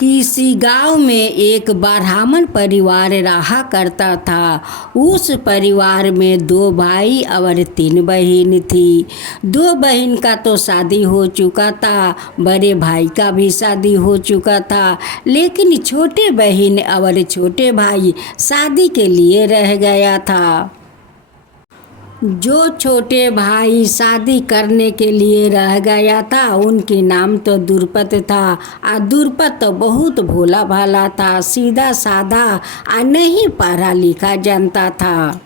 किसी गांव में एक ब्राह्मण परिवार रहा करता था। उस परिवार में 2 भाई और 3 बहन थी। 2 बहन का तो शादी हो चुका था, बड़े भाई का भी शादी हो चुका था, लेकिन छोटे बहन और छोटे भाई शादी के लिए रह गया था। जो छोटे भाई शादी करने के लिए रह गया था उनके नाम तो दुर्पत था। दुर्पत तो बहुत भोला भाला था, सीधा साधा नहीं पढ़ा लिखा जानता था।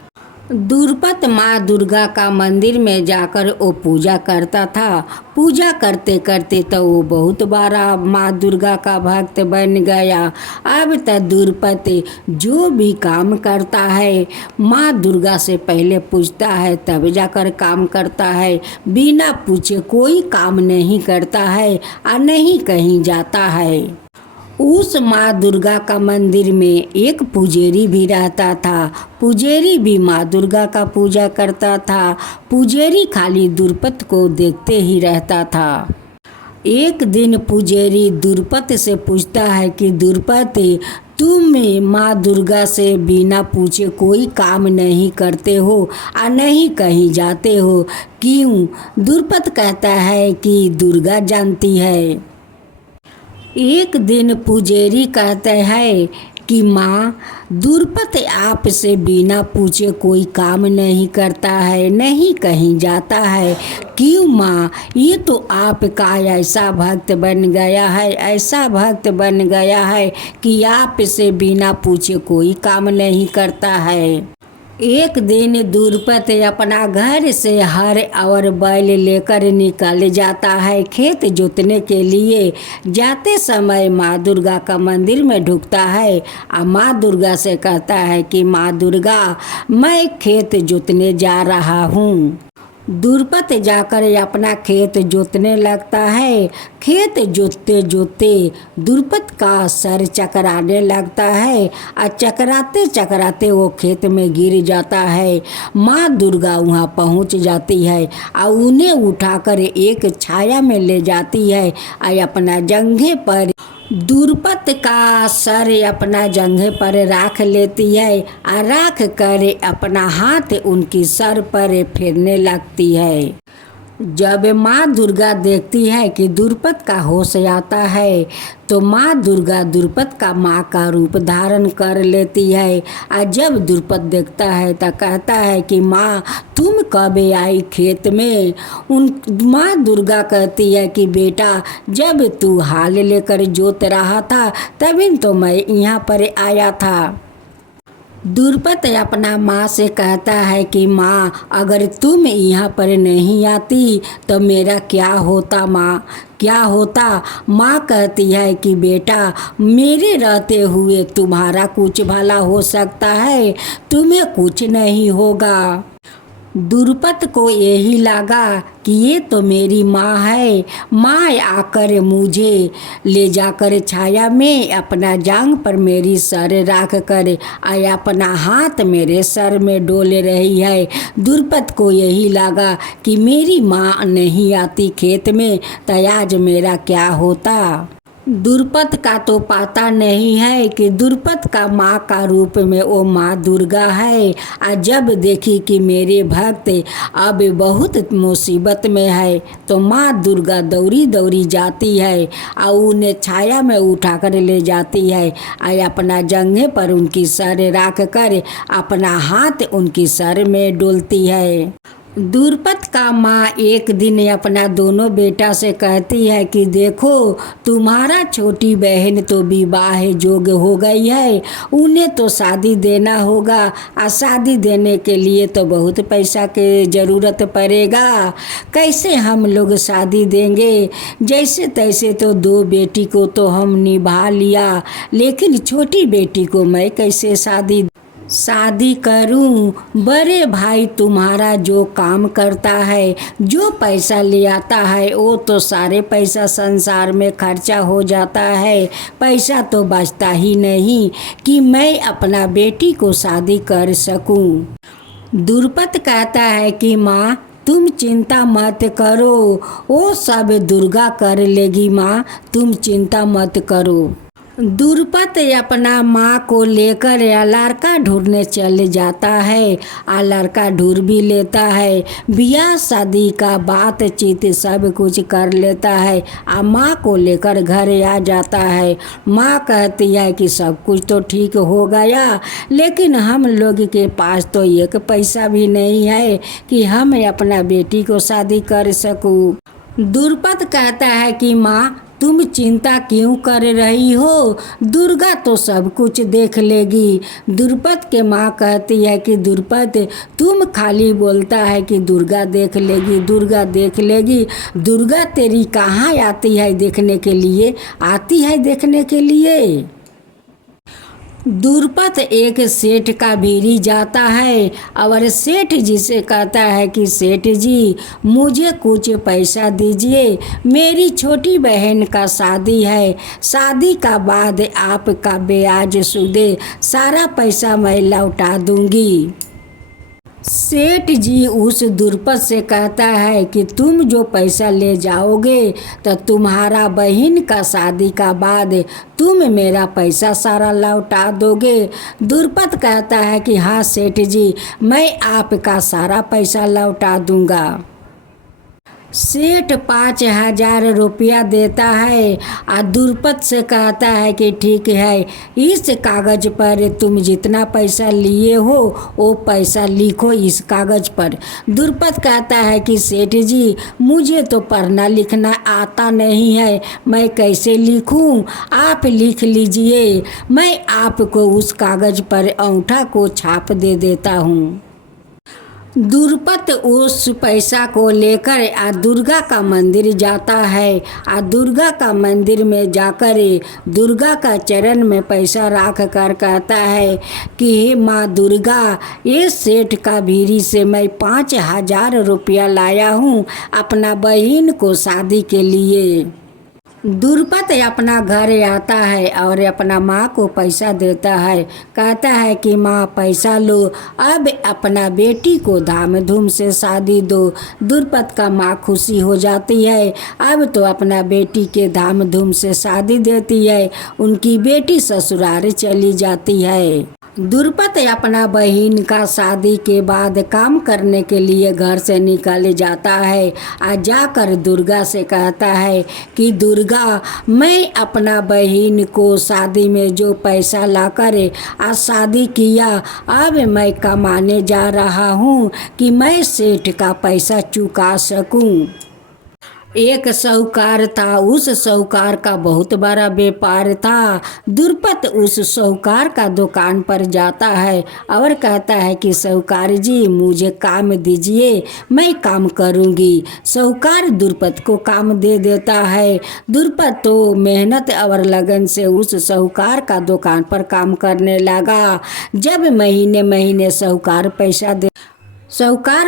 दुर्पत माँ दुर्गा का मंदिर में जाकर वो पूजा करता था। पूजा करते करते तो वो बहुत बड़ा माँ दुर्गा का भक्त बन गया। अब तक दुर्पत जो भी काम करता है माँ दुर्गा से पहले पूछता है तब जाकर काम करता है। बिना पूछे कोई काम नहीं करता है और नहीं कहीं जाता है। उस माँ दुर्गा का मंदिर में एक पुजारी भी रहता था। पुजारी भी माँ दुर्गा का पूजा करता था। पुजारी खाली दुर्पत को देखते ही रहता था। एक दिन पुजारी दुर्पत से पूछता है कि दुर्पत, तुम माँ दुर्गा से बिना पूछे कोई काम नहीं करते हो और नहीं कहीं जाते हो, क्यों? दुर्पत कहता है कि दुर्गा जानती है। एक दिन पुजारी कहते हैं कि माँ, दुर्पत आपसे बिना पूछे कोई काम नहीं करता है, नहीं कहीं जाता है, क्यों माँ? ये तो आपका ऐसा भक्त बन गया है, ऐसा भक्त बन गया है कि आपसे बिना पूछे कोई काम नहीं करता है। एक दिन दुर्पत अपना घर से हर और बैल लेकर निकल जाता है खेत जोतने के लिए। जाते समय माँ दुर्गा का मंदिर में ढुकता है और माँ दुर्गा से कहता है कि माँ दुर्गा, मैं खेत जोतने जा रहा हूँ। दुर्पत जाकर अपना खेत जोतने लगता है। खेत जोतते जोतते दुर्पत का सर चकराने लगता है और चकराते चकराते वो खेत में गिर जाता है। माँ दुर्गा वहाँ पहुँच जाती है और उन्हें उठाकर एक छाया में ले जाती है और अपना जंघे पर दुर्पत का सर अपना जंघे पर रख लेती है और रख कर अपना हाथ उनकी सर पर फेरने लगती है। जब माँ दुर्गा देखती है कि दुर्पत का होश आता है तो माँ दुर्गा दुर्पत का माँ का रूप धारण कर लेती है। और जब दुर्पत देखता है तो कहता है कि माँ, तुम कब आई खेत में? माँ दुर्गा कहती है कि बेटा, जब तू हाल लेकर जोत रहा था तभी तो मैं यहाँ पर आया था। दुर्पत अपना माँ से कहता है कि माँ, अगर तुम यहाँ पर नहीं आती तो मेरा क्या होता माँ, क्या होता? माँ कहती है कि बेटा, मेरे रहते हुए तुम्हारा कुछ भला हो सकता है, तुम्हें कुछ नहीं होगा। दुर्पत को यही लगा कि ये तो मेरी माँ है। माँ आकर मुझे ले जाकर छाया में अपना जांग पर मेरी सर रख कर अपना हाथ मेरे सर में डोल रही है। दुर्पत को यही लगा कि मेरी माँ नहीं आती खेत में तो आज मेरा क्या होता। दुर्पत का तो पता नहीं है कि दुर्पत का माँ का रूप में वो माँ दुर्गा है। और जब देखी कि मेरे भक्त अब बहुत मुसीबत में है तो माँ दुर्गा दौड़ी दौड़ी जाती है और उन्हें छाया में उठा कर ले जाती है और अपना जंघे पर उनकी सर रख कर अपना हाथ उनकी सर में डोलती है। दुर्पत का माँ एक दिन अपना दोनों बेटा से कहती है कि देखो, तुम्हारा छोटी बहन तो विवाह जोग हो गई है, उन्हें तो शादी देना होगा और शादी देने के लिए तो बहुत पैसा के ज़रूरत पड़ेगा। कैसे हम लोग शादी देंगे? जैसे तैसे तो 2 बेटी को तो हम निभा लिया, लेकिन छोटी बेटी को मैं कैसे शादी करूं? बड़े भाई तुम्हारा जो काम करता है, जो पैसा ले आता है, वो तो सारे पैसा संसार में खर्चा हो जाता है, पैसा तो बचता ही नहीं कि मैं अपना बेटी को शादी कर सकूं। दुर्पत कहता है कि माँ, तुम चिंता मत करो, वो सब दुर्गा कर लेगी माँ, तुम चिंता मत करो। दुर्पत अपना माँ को लेकर या लड़का ढूंढने चले जाता है। लड़का ढूंढ भी लेता है, ब्याह शादी का बातचीत सब कुछ कर लेता है। माँ को लेकर घर आ जाता है। माँ कहती है कि सब कुछ तो ठीक हो गया, लेकिन हम लोग के पास तो एक पैसा भी नहीं है कि हम अपना बेटी को शादी कर सकूं। दुर्पत कहता है कि माँ, तुम चिंता क्यों कर रही हो, दुर्गा तो सब कुछ देख लेगी। दुर्पत के माँ कहती है कि दुर्पत, तुम खाली बोलता है कि दुर्गा देख लेगी, दुर्गा देख लेगी। दुर्गा तेरी कहाँ आती है देखने के लिए, आती है देखने के लिए। दुर्पत एक सेठ का भीरी जाता है और सेठ जी से कहता है कि सेठ जी, मुझे कुछ पैसा दीजिए, मेरी छोटी बहन का शादी है। शादी का बाद आपका ब्याज सूदे सारा पैसा मैं लौटा दूंगी। सेठ जी उस दुर्पत से कहता है कि तुम जो पैसा ले जाओगे तो तुम्हारा बहन का शादी का बाद तुम मेरा पैसा सारा लौटा दोगे। दुर्पत कहता है कि हाँ सेठ जी, मैं आपका सारा पैसा लौटा दूंगा। सेठ 5,000 रुपया देता है और दुर्पत से कहता है कि ठीक है, इस कागज़ पर तुम जितना पैसा लिए हो वो पैसा लिखो इस कागज़ पर। दुर्पत कहता है कि सेठ जी, मुझे तो पढ़ना लिखना आता नहीं है, मैं कैसे लिखूं, आप लिख लीजिए, मैं आपको उस कागज़ पर अंगूठा को छाप दे देता हूँ। दुर्पत उस पैसा को लेकर दुर्गा का मंदिर जाता है। दुर्गा का मंदिर में जाकर दुर्गा का चरण में पैसा रख कर कहता है कि हे माँ दुर्गा, ये सेठ का भीरी से मैं 5,000 रुपया लाया हूँ अपना बहन को शादी के लिए। दुर्पत अपना घर आता है और अपना माँ को पैसा देता है। कहता है कि माँ पैसा लो, अब अपना बेटी को धाम-धूम से शादी दो। दुर्पत का माँ खुशी हो जाती है, अब तो अपना बेटी के धाम-धूम से शादी देती है। उनकी बेटी ससुराल चली जाती है। दुर्पत अपना बहन का शादी के बाद काम करने के लिए घर से निकल जाता है। जाकर दुर्गा से कहता है कि दुर्गा, मैं अपना बहन को शादी में जो पैसा लाकर आज शादी किया, अब मैं कमाने जा रहा हूँ कि मैं सेठ का पैसा चुका सकूँ। एक साहूकार था, उस साहूकार का बहुत बड़ा व्यापार था। दुर्पत उस साहूकार का दुकान पर जाता है और कहता है कि साहूकार जी, मुझे काम दीजिए, मैं काम करूंगी। साहूकार दुर्पत को काम दे देता है। दुर्पत तो मेहनत और लगन से उस साहूकार का दुकान पर काम करने लगा। जब महीने महीने साहूकार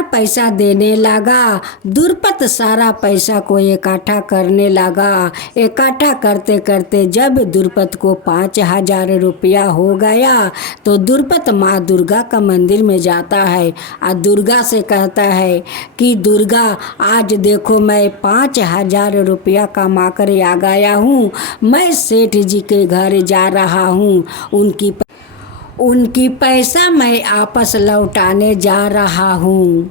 पैसा देने लगा, दुर्पत सारा पैसा को इकट्ठा करने लगा। इकट्ठा करते करते जब दुर्पत को 5,000 रुपया हो गया तो दुर्पत माँ दुर्गा का मंदिर में जाता है और दुर्गा से कहता है कि दुर्गा, आज देखो मैं 5,000 रुपया कमा कर आ गया हूँ। मैं सेठ जी के घर जा रहा हूँ, उनकी पैसा मैं आपस लौटाने जा रहा हूँ।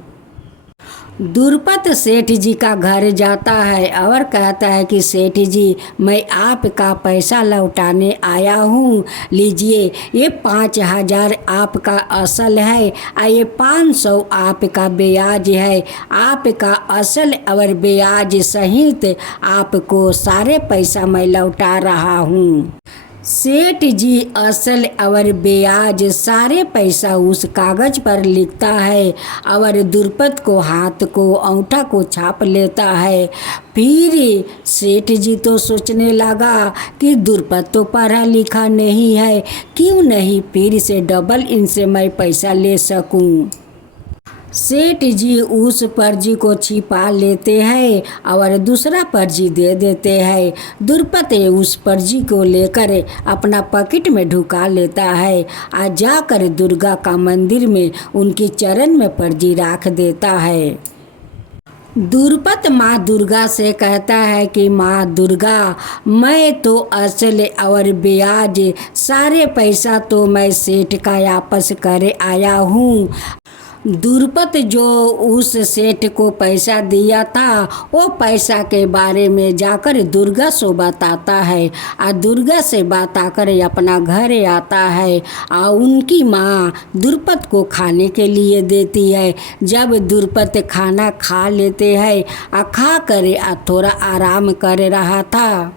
दुर्पत सेठ जी का घर जाता है और कहता है कि सेठ जी, मैं आपका पैसा लौटाने आया हूँ, लीजिए, ये 5,000 आपका असल है और ये 500 आपका ब्याज है। आपका असल और ब्याज सहित आपको सारे पैसा मैं लौटा रहा हूँ। सेठ जी असल और ब्याज सारे पैसा उस कागज पर लिखता है और दुर्पत को हाथ को अंगूठा को छाप लेता है। फिर सेठ जी तो सोचने लगा कि दुर्पत तो पढ़ा लिखा नहीं है, क्यों नहीं फिर से डबल इनसे मैं पैसा ले सकूं। सेठ जी उस पर्ची को छिपा लेते हैं और दूसरा पर्ची दे देते हैं। दुर्पत उस पर्ची को लेकर अपना पॉकेट में ढुका लेता है और जाकर दुर्गा का मंदिर में उनके चरण में पर्ची रख देता है। दुर्पत माँ दुर्गा से कहता है कि माँ दुर्गा, मैं तो असल और ब्याज सारे पैसा तो मैं सेठ का वापस करे आया हूँ। दुर्पत जो उस सेठ को पैसा दिया था वो पैसा के बारे में जाकर दुर्गा से बताता है और दुर्गा से बात आकर अपना घर आता है और उनकी माँ दुर्पत को खाने के लिए देती है। जब दुर्पत खाना खा लेते हैं और खा कर थोड़ा आराम कर रहा था,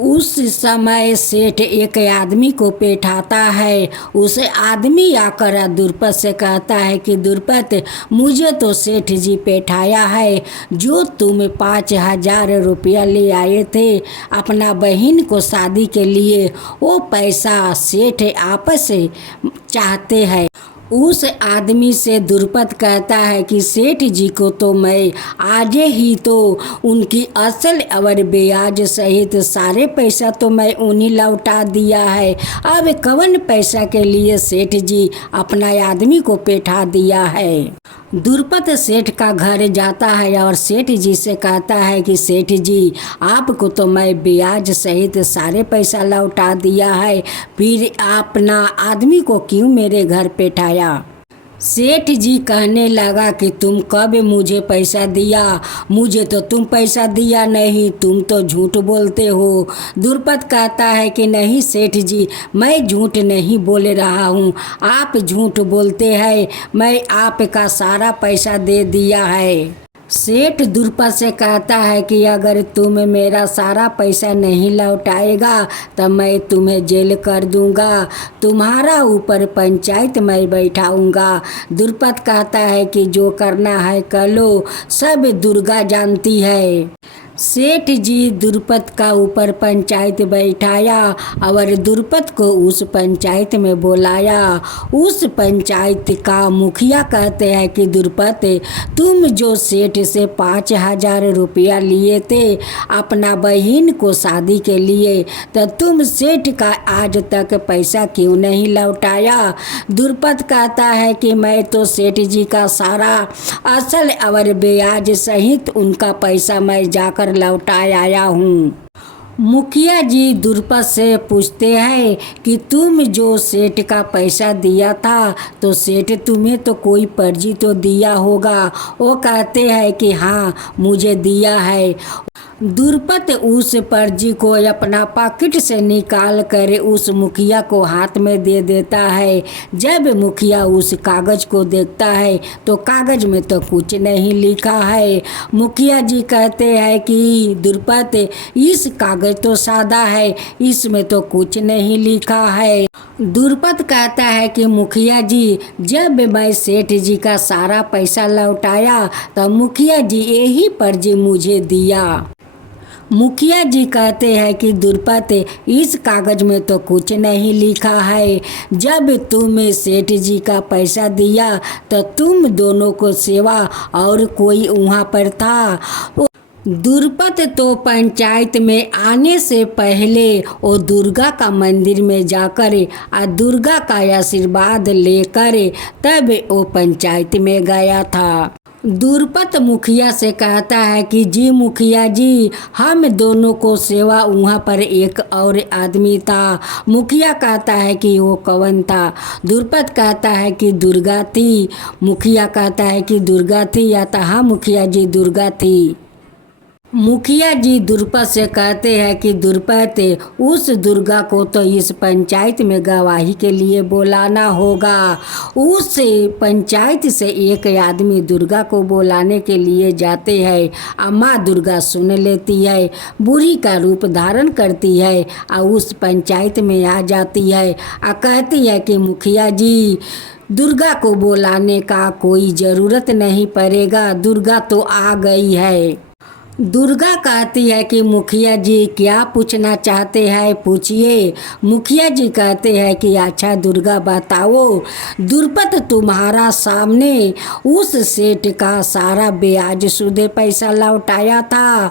उस समय सेठ एक आदमी को बैठाता है। उस आदमी आकर दुर्पत से कहता है कि दुर्पत, मुझे तो सेठ जी बैठाया है, जो तुम 5,000 रुपया ले आए थे अपना बहन को शादी के लिए, वो पैसा सेठ आपस चाहते हैं। उस आदमी से दुर्पत कहता है कि सेठ जी को तो मैं आज ही तो उनकी असल और ब्याज सहित सारे पैसा तो मैं उन्हीं लौटा दिया है। अब कवन पैसा के लिए सेठ जी अपना आदमी को बैठा दिया है। दुर्पत सेठ का घर जाता है और सेठ जी से कहता है कि सेठ जी, आपको तो मैं ब्याज सहित सारे पैसा लौटा दिया है, फिर अपना आदमी को क्यों मेरे घर बैठाया। सेठ जी कहने लगा कि तुम कब मुझे पैसा दिया, मुझे तो तुम पैसा दिया नहीं, तुम तो झूठ बोलते हो। दुर्पत कहता है कि नहीं सेठ जी, मैं झूठ नहीं बोल रहा हूँ, आप झूठ बोलते हैं, मैं आपका सारा पैसा दे दिया है। सेठ दुर्पत से कहता है कि अगर तुम मेरा सारा पैसा नहीं लौटाएगा तो मैं तुम्हें जेल कर दूंगा, तुम्हारा ऊपर पंचायत मैं बैठाऊंगा। दुर्पत कहता है कि जो करना है कर लो, सब दुर्गा जानती है। सेठ जी दुर्पत का ऊपर पंचायत बैठाया और दुर्पत को उस पंचायत में बुलाया। उस पंचायत का मुखिया कहते हैं कि दुर्पत, तुम जो सेठ से 5,000 रुपया लिए थे अपना बहन को शादी के लिए, तो तुम सेठ का आज तक पैसा क्यों नहीं लौटाया। दुर्पत कहता है कि मैं तो सेठ जी का सारा असल और ब्याज सहित उनका पैसा मैं जाकर लौटा आया हूँ। मुखिया जी दुर्पत से पूछते हैं कि तुम जो सेठ का पैसा दिया था तो सेठ तुम्हें तो कोई पर्ची तो दिया होगा। वो कहते हैं कि हाँ मुझे दिया है। दुर्पत उस पर्ची को अपना पॉकेट से निकाल कर उस मुखिया को हाथ में दे देता है। जब मुखिया उस कागज को देखता है तो कागज में तो कुछ नहीं लिखा है। मुखिया जी कहते हैं कि दुर्पत, इस कागज तो सादा है, इसमें तो कुछ नहीं लिखा है। दुर्पत कहता है कि मुखिया जी, जब मैं सेठ जी का सारा पैसा लौटाया तो मुखिया जी यही पर्ची मुझे दिया। मुखिया जी कहते हैं कि दुर्पत, इस कागज में तो कुछ नहीं लिखा है, जब तुम सेठ जी का पैसा दिया तो तुम दोनों को सेवा और कोई वहाँ पर था। दुर्पत तो पंचायत में आने से पहले वो दुर्गा का मंदिर में जाकर और दुर्गा का आशीर्वाद लेकर तब वो पंचायत में गया था। दुर्पत मुखिया से कहता है कि जी मुखिया जी, हम दोनों को सेवा वहाँ पर एक और आदमी था। मुखिया कहता है कि वो कौन था। दुर्पत कहता है कि दुर्गा थी। मुखिया कहता है कि दुर्गा थी या था। हाँ मुखिया जी, दुर्गा थी। मुखिया जी दुर्पत से कहते हैं कि दुर्पत, उस दुर्गा को तो इस पंचायत में गवाही के लिए बुलाना होगा। उस पंचायत से एक आदमी दुर्गा को बुलाने के लिए जाते हैं और माँ दुर्गा सुन लेती है, बूढ़ी का रूप धारण करती है और उस पंचायत में आ जाती है और कहती है कि मुखिया जी, दुर्गा को बुलाने का कोई ज़रूरत नहीं पड़ेगा, दुर्गा तो आ गई है। दुर्गा कहती है कि मुखिया जी क्या पूछना चाहते हैं, पूछिए। मुखिया जी कहते हैं कि अच्छा दुर्गा बताओ, दुर्पत तुम्हारा सामने उस सेठ का सारा ब्याज सूदे पैसा लौटाया था,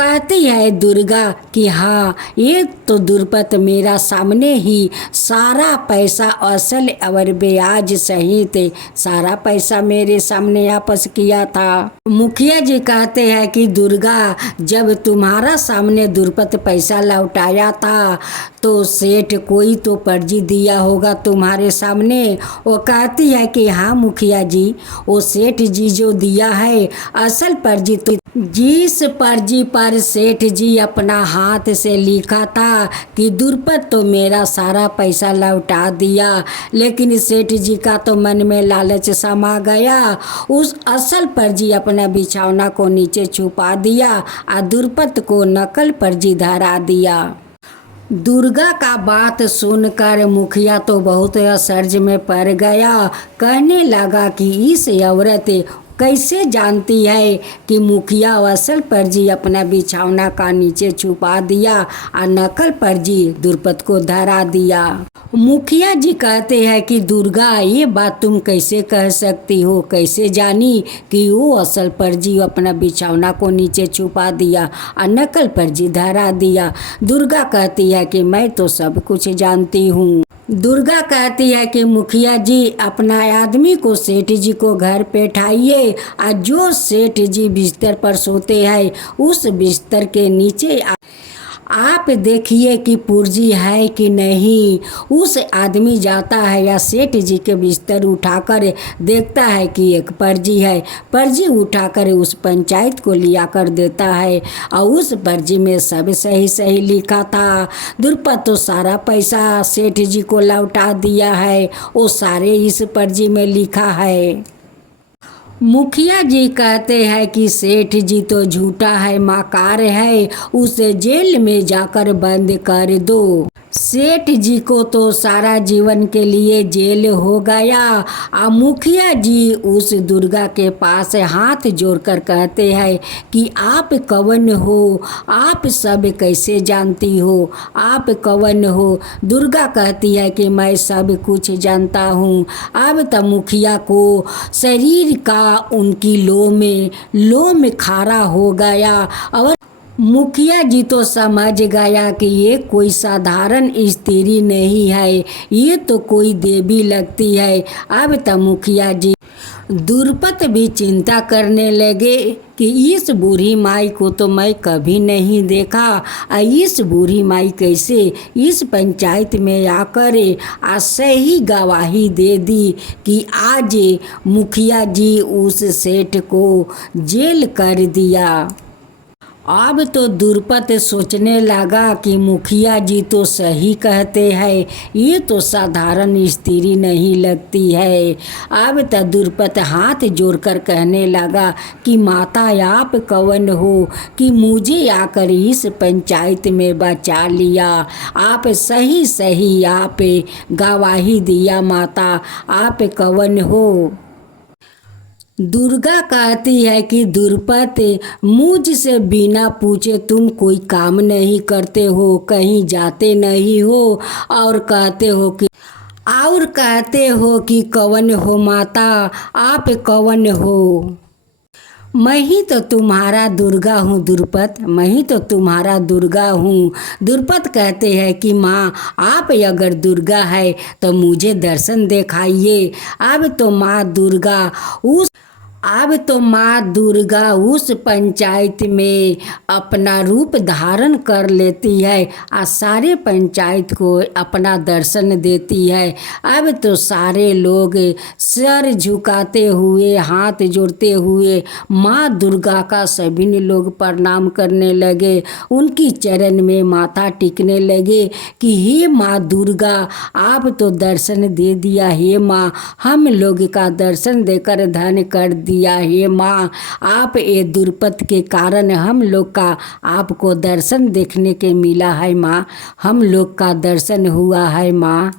कहती है दुर्गा कि हाँ, ये तो दुर्पत मेरा सामने ही सारा पैसा असल और ब्याज सहित सारा पैसा मेरे सामने वापस किया था। मुखिया जी कहते हैं कि दुर्गा, जब तुम्हारा सामने दुर्पत पैसा लौटाया था तो सेठ कोई तो पर्ची दिया होगा तुम्हारे सामने। वो कहती है कि हाँ मुखिया जी, वो सेठ जी जो दिया है असल पर्ची तो जिस पर्ची पर सेठ जी अपना हाथ से लिखा था कि दुर्पत तो मेरा सारा पैसा लौटा दिया, लेकिन सेठ जी का तो मन में लालच समा गया। उस असल पर्ची अपना बिछौना को नीचे छुपा दिया और दुर्पत को नकल पर्ची धरा दिया। दुर्गा का बात सुनकर मुखिया तो बहुत असर्ज में पड़ गया। कहने लगा कि इस औरत कैसे जानती है कि मुखिया असल पर्ची अपना बिछौना का नीचे छुपा दिया और नकल पर्ची दुर्पत को धरा दिया। मुखिया जी कहते हैं कि दुर्गा, ये बात तुम कैसे कह सकती हो, कैसे जानी कि वो असल पर्ची अपना बिछौना को नीचे छुपा दिया और नकल पर्ची धरा दिया। दुर्गा कहती है कि मैं तो सब कुछ जानती हूँ। दुर्गा कहती है कि मुखिया जी, अपना आदमी को सेठ जी को घर पे ठाइए और जो सेठ जी बिस्तर पर सोते हैं उस बिस्तर के नीचे आप देखिए कि पूर्जी है कि नहीं। उस आदमी जाता है या सेठ जी के बिस्तर उठाकर देखता है कि एक पर्ची है। पर्ची उठाकर उस पंचायत को लिया कर देता है और उस पर्ची में सब सही सही लिखा था। दुर्पत तो सारा पैसा सेठ जी को लौटा दिया है, वो सारे इस पर्ची में लिखा है। मुखिया जी कहते हैं कि सेठ जी तो झूठा है, मकार है, उसे जेल में जाकर बंद कर दो। सेठ जी को तो सारा जीवन के लिए जेल हो गया। और मुखिया जी उस दुर्गा के पास हाथ जोड़कर कहते हैं कि आप कौन हो, आप सब कैसे जानती हो, आप कौन हो। दुर्गा कहती है कि मैं सब कुछ जानता हूँ। अब तब मुखिया को शरीर का उनकी लोम खारा हो गया और मुखिया जी तो समझ गया कि ये कोई साधारण स्त्री नहीं है, ये तो कोई देवी लगती है। अब तब मुखिया जी दुर्पत भी चिंता करने लगे कि इस बूढ़ी माई को तो मैं कभी नहीं देखा और इस बूढ़ी माई कैसे इस पंचायत में आकर आज सही गवाही दे दी कि आज मुखिया जी उस सेठ को जेल कर दिया। अब तो दुर्पत सोचने लगा कि मुखिया जी तो सही कहते हैं, ये तो साधारण स्त्री नहीं लगती है। अब तो दुर्पत हाथ जोड़कर कहने लगा कि माता, आप कौन हो कि मुझे आकर इस पंचायत में बचा लिया। आप सही सही आप गवाही दिया माता, आप कौन हो। दुर्गा कहती है कि दुर्पत, मुझसे बिना पूछे तुम कोई काम नहीं करते हो, कहीं जाते नहीं हो और कहते हो कि कौन हो माता, आप कौन हो। मैं ही तो तुम्हारा दुर्गा हूँ दुर्पत, मैं ही तो तुम्हारा दुर्गा हूँ। दुर्पत कहते हैं कि माँ, आप अगर दुर्गा है तो मुझे दर्शन दिखाइए। अब तो माँ दुर्गा उस पंचायत में अपना रूप धारण कर लेती है और सारे पंचायत को अपना दर्शन देती है। अब तो सारे लोग सर झुकाते हुए, हाथ जोड़ते हुए माँ दुर्गा का सभी लोग प्रणाम करने लगे, उनकी चरण में माथा टेकने लगे कि हे माँ दुर्गा, आप तो दर्शन दे दिया। हे माँ, हम लोग का दर्शन देकर धन्य कर दिया। हे माँ, आप ये दुर्पत के कारण हम लोग का आपको दर्शन देखने के मिला है माँ, हम लोग का दर्शन हुआ है माँ।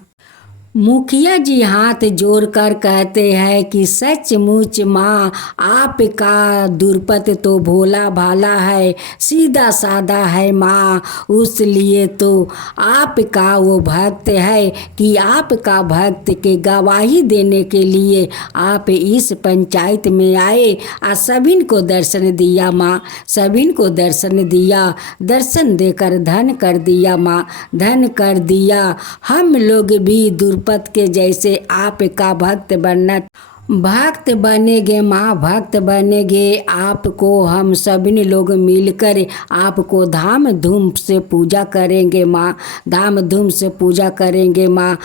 मुखिया जी हाथ जोड़कर कहते हैं कि सचमुच माँ आपका दुर्पत तो भोला भाला है, सीधा साधा है माँ। उसलिए तो आपका वो भक्त है कि आपका भक्त के गवाही देने के लिए आप इस पंचायत में आए और सभी को दर्शन दिया माँ, सभी को दर्शन दिया, दर्शन देकर धन कर दिया माँ, धन कर दिया। हम लोग भी दुर्पत के जैसे आपका भक्त बनेंगे माँ, भक्त बनेंगे। आपको हम सभी लोग मिलकर आपको धाम धूम से पूजा करेंगे माँ, धाम धूम से पूजा करेंगे माँ।